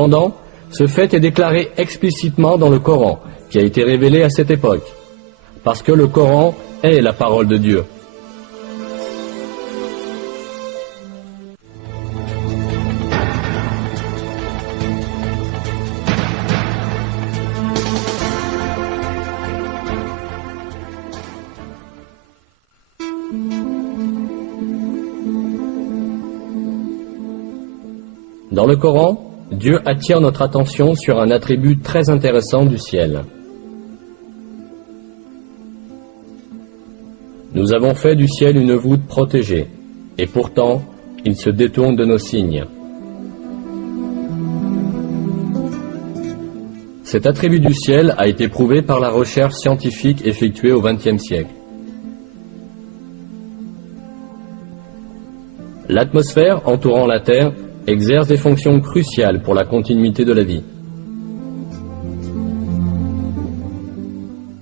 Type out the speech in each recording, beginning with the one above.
Cependant, ce fait est déclaré explicitement dans le Coran, qui a été révélé à cette époque, parce que le Coran est la parole de Dieu. Dans le Coran, Dieu attire notre attention sur un attribut très intéressant du ciel. Nous avons fait du ciel une voûte protégée, et pourtant, il se détourne de nos signes. Cet attribut du ciel a été prouvé par la recherche scientifique effectuée au XXe siècle. L'atmosphère entourant la Terre exerce des fonctions cruciales pour la continuité de la vie.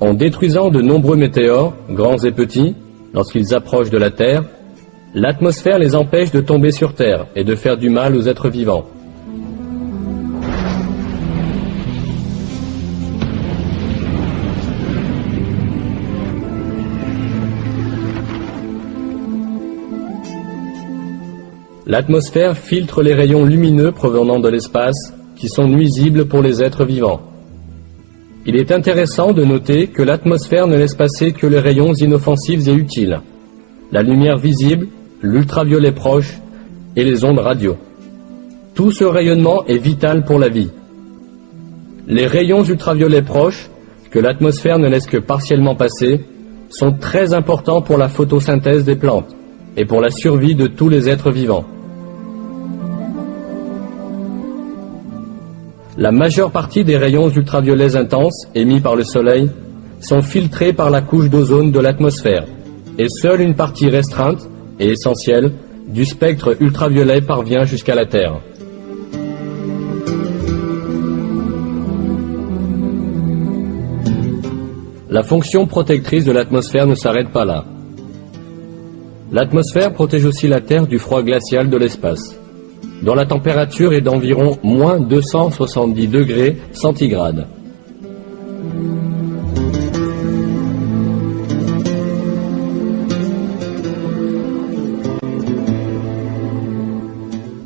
En détruisant de nombreux météores, grands et petits, lorsqu'ils approchent de la Terre, l'atmosphère les empêche de tomber sur Terre et de faire du mal aux êtres vivants. L'atmosphère filtre les rayons lumineux provenant de l'espace qui sont nuisibles pour les êtres vivants. Il est intéressant de noter que l'atmosphère ne laisse passer que les rayons inoffensifs et utiles, la lumière visible, l'ultraviolet proche et les ondes radio. Tout ce rayonnement est vital pour la vie. Les rayons ultraviolets proches, que l'atmosphère ne laisse que partiellement passer, sont très importants pour la photosynthèse des plantes et pour la survie de tous les êtres vivants. La majeure partie des rayons ultraviolets intenses émis par le Soleil sont filtrés par la couche d'ozone de l'atmosphère, et seule une partie restreinte et essentielle du spectre ultraviolet parvient jusqu'à la Terre. La fonction protectrice de l'atmosphère ne s'arrête pas là. L'atmosphère protège aussi la Terre du froid glacial de l'espace, dont la température est d'environ moins 270 degrés centigrades.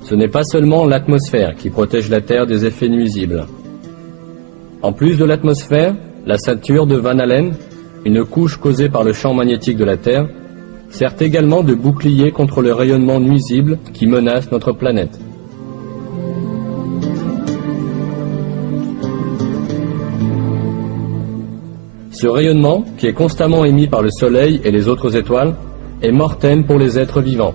Ce n'est pas seulement l'atmosphère qui protège la Terre des effets nuisibles. En plus de l'atmosphère, la ceinture de Van Allen, une couche causée par le champ magnétique de la Terre, sert également de bouclier contre le rayonnement nuisible qui menace notre planète. Ce rayonnement, qui est constamment émis par le Soleil et les autres étoiles, est mortel pour les êtres vivants.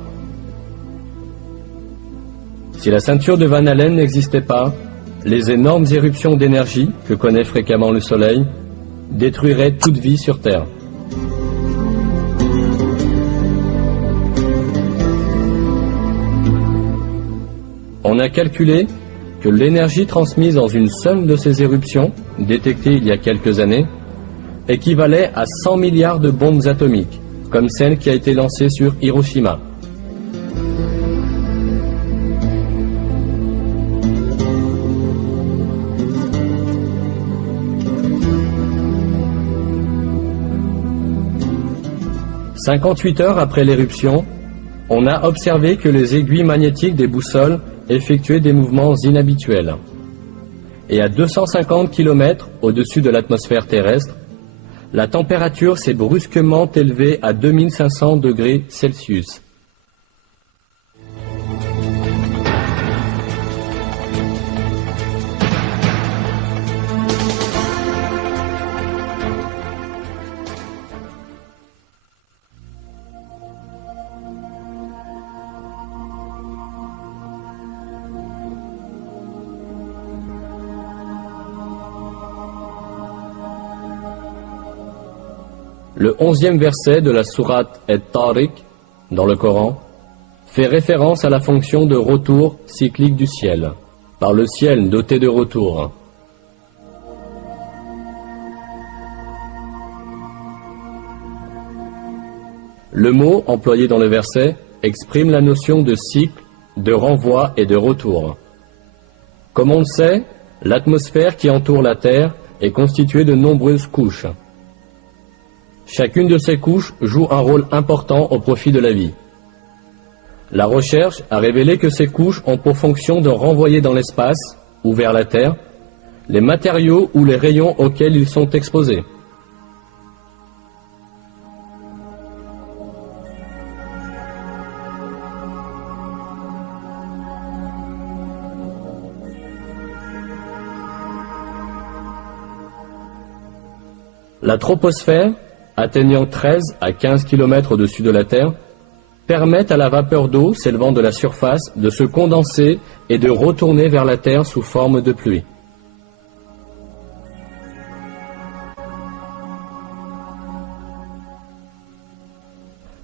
Si la ceinture de Van Allen n'existait pas, les énormes éruptions d'énergie que connaît fréquemment le Soleil détruiraient toute vie sur Terre. On a calculé que l'énergie transmise dans une seule de ces éruptions, détectée il y a quelques années, équivalait à 100 milliards de bombes atomiques, comme celle qui a été lancée sur Hiroshima. « 58 heures après l'éruption, on a observé que les aiguilles magnétiques des boussoles effectuaient des mouvements inhabituels. Et à 250 km au-dessus de l'atmosphère terrestre, la température s'est brusquement élevée à 2500 degrés Celsius. Le 11e verset de la sourate At-Tariq, dans le Coran, fait référence à la fonction de retour cyclique du ciel, par le ciel doté de retour. Le mot employé dans le verset exprime la notion de cycle, de renvoi et de retour. Comme on le sait, l'atmosphère qui entoure la Terre est constituée de nombreuses couches. Chacune de ces couches joue un rôle important au profit de la vie. La recherche a révélé que ces couches ont pour fonction de renvoyer dans l'espace, ou vers la Terre, les matériaux ou les rayons auxquels ils sont exposés. La troposphère, atteignant 13 à 15 km au-dessus de la Terre, permet à la vapeur d'eau s'élevant de la surface de se condenser et de retourner vers la Terre sous forme de pluie.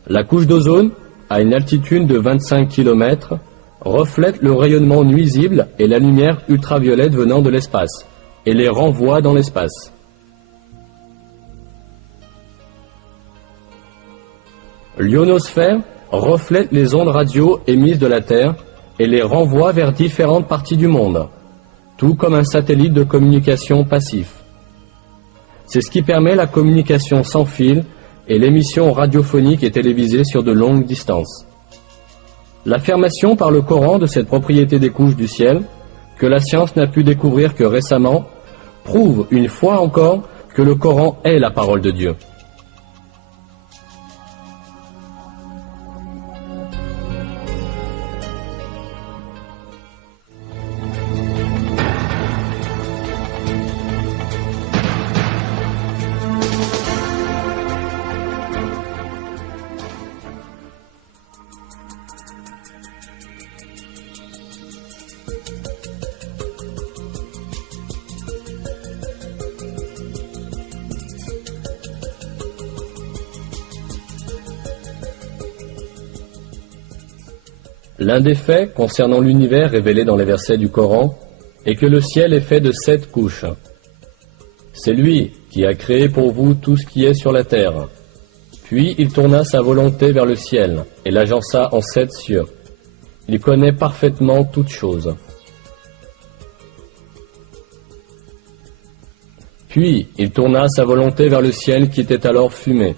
La couche d'ozone, à une altitude de 25 km, reflète le rayonnement nuisible et la lumière ultraviolette venant de l'espace, et les renvoie dans l'espace. L'ionosphère reflète les ondes radio émises de la Terre et les renvoie vers différentes parties du monde, tout comme un satellite de communication passif. C'est ce qui permet la communication sans fil et l'émission radiophonique et télévisée sur de longues distances. L'affirmation par le Coran de cette propriété des couches du ciel, que la science n'a pu découvrir que récemment, prouve une fois encore que le Coran est la parole de Dieu. L'un des faits concernant l'univers révélés dans les versets du Coran est que le ciel est fait de 7 couches. C'est lui qui a créé pour vous tout ce qui est sur la terre. Puis il tourna sa volonté vers le ciel et l'agença en 7 cieux. Il connaît parfaitement toutes choses. Puis il tourna sa volonté vers le ciel qui était alors fumé.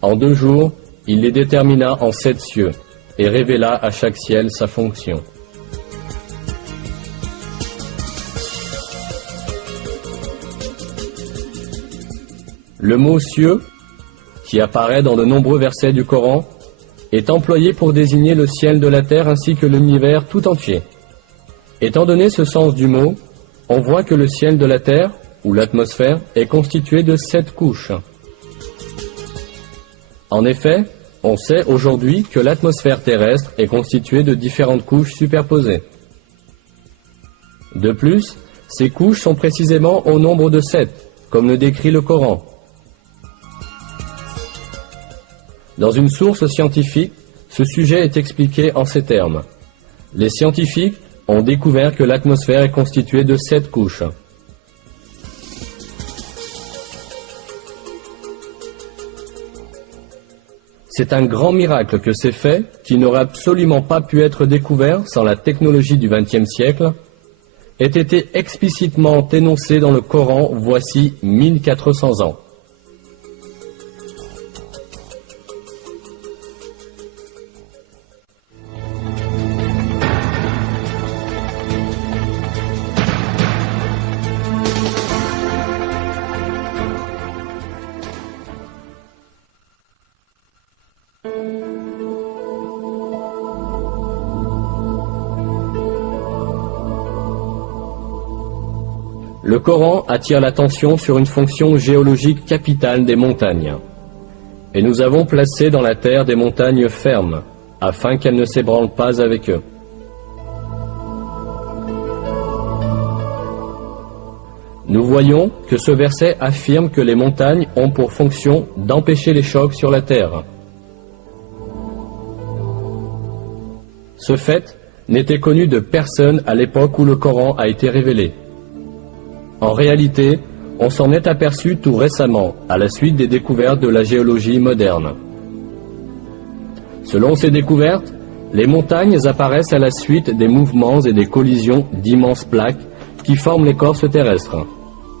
En 2 jours, il les détermina en 7 cieux et révéla à chaque ciel sa fonction. Le mot cieux, qui apparaît dans de nombreux versets du Coran, est employé pour désigner le ciel de la terre ainsi que l'univers tout entier. Étant donné ce sens du mot, on voit que le ciel de la terre, ou l'atmosphère, est constitué de 7 couches. En effet, on sait aujourd'hui que l'atmosphère terrestre est constituée de différentes couches superposées. De plus, ces couches sont précisément au nombre de 7, comme le décrit le Coran. Dans une source scientifique, ce sujet est expliqué en ces termes. Les scientifiques ont découvert que l'atmosphère est constituée de 7 couches. C'est un grand miracle que ces faits, qui n'auraient absolument pas pu être découverts sans la technologie du XXe siècle, aient été explicitement énoncés dans le Coran voici 1400 ans. Le Coran attire l'attention sur une fonction géologique capitale des montagnes. Et nous avons placé dans la terre des montagnes fermes, afin qu'elles ne s'ébranlent pas avec eux. Nous voyons que ce verset affirme que les montagnes ont pour fonction d'empêcher les chocs sur la terre. Ce fait n'était connu de personne à l'époque où le Coran a été révélé. En réalité, on s'en est aperçu tout récemment, à la suite des découvertes de la géologie moderne. Selon ces découvertes, Les montagnes apparaissent à la suite des mouvements et des collisions d'immenses plaques qui forment l'écorce terrestre.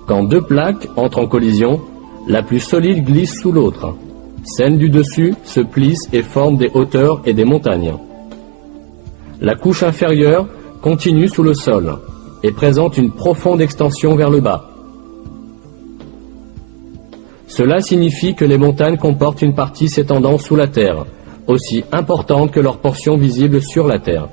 Quand deux plaques entrent en collision, la plus solide glisse sous l'autre. Celles du dessus se plissent et forment des hauteurs et des montagnes. La couche inférieure continue sous le sol et présente une profonde extension vers le bas. Cela signifie que les montagnes comportent une partie s'étendant sous la terre, aussi importante que leur portion visible sur la terre.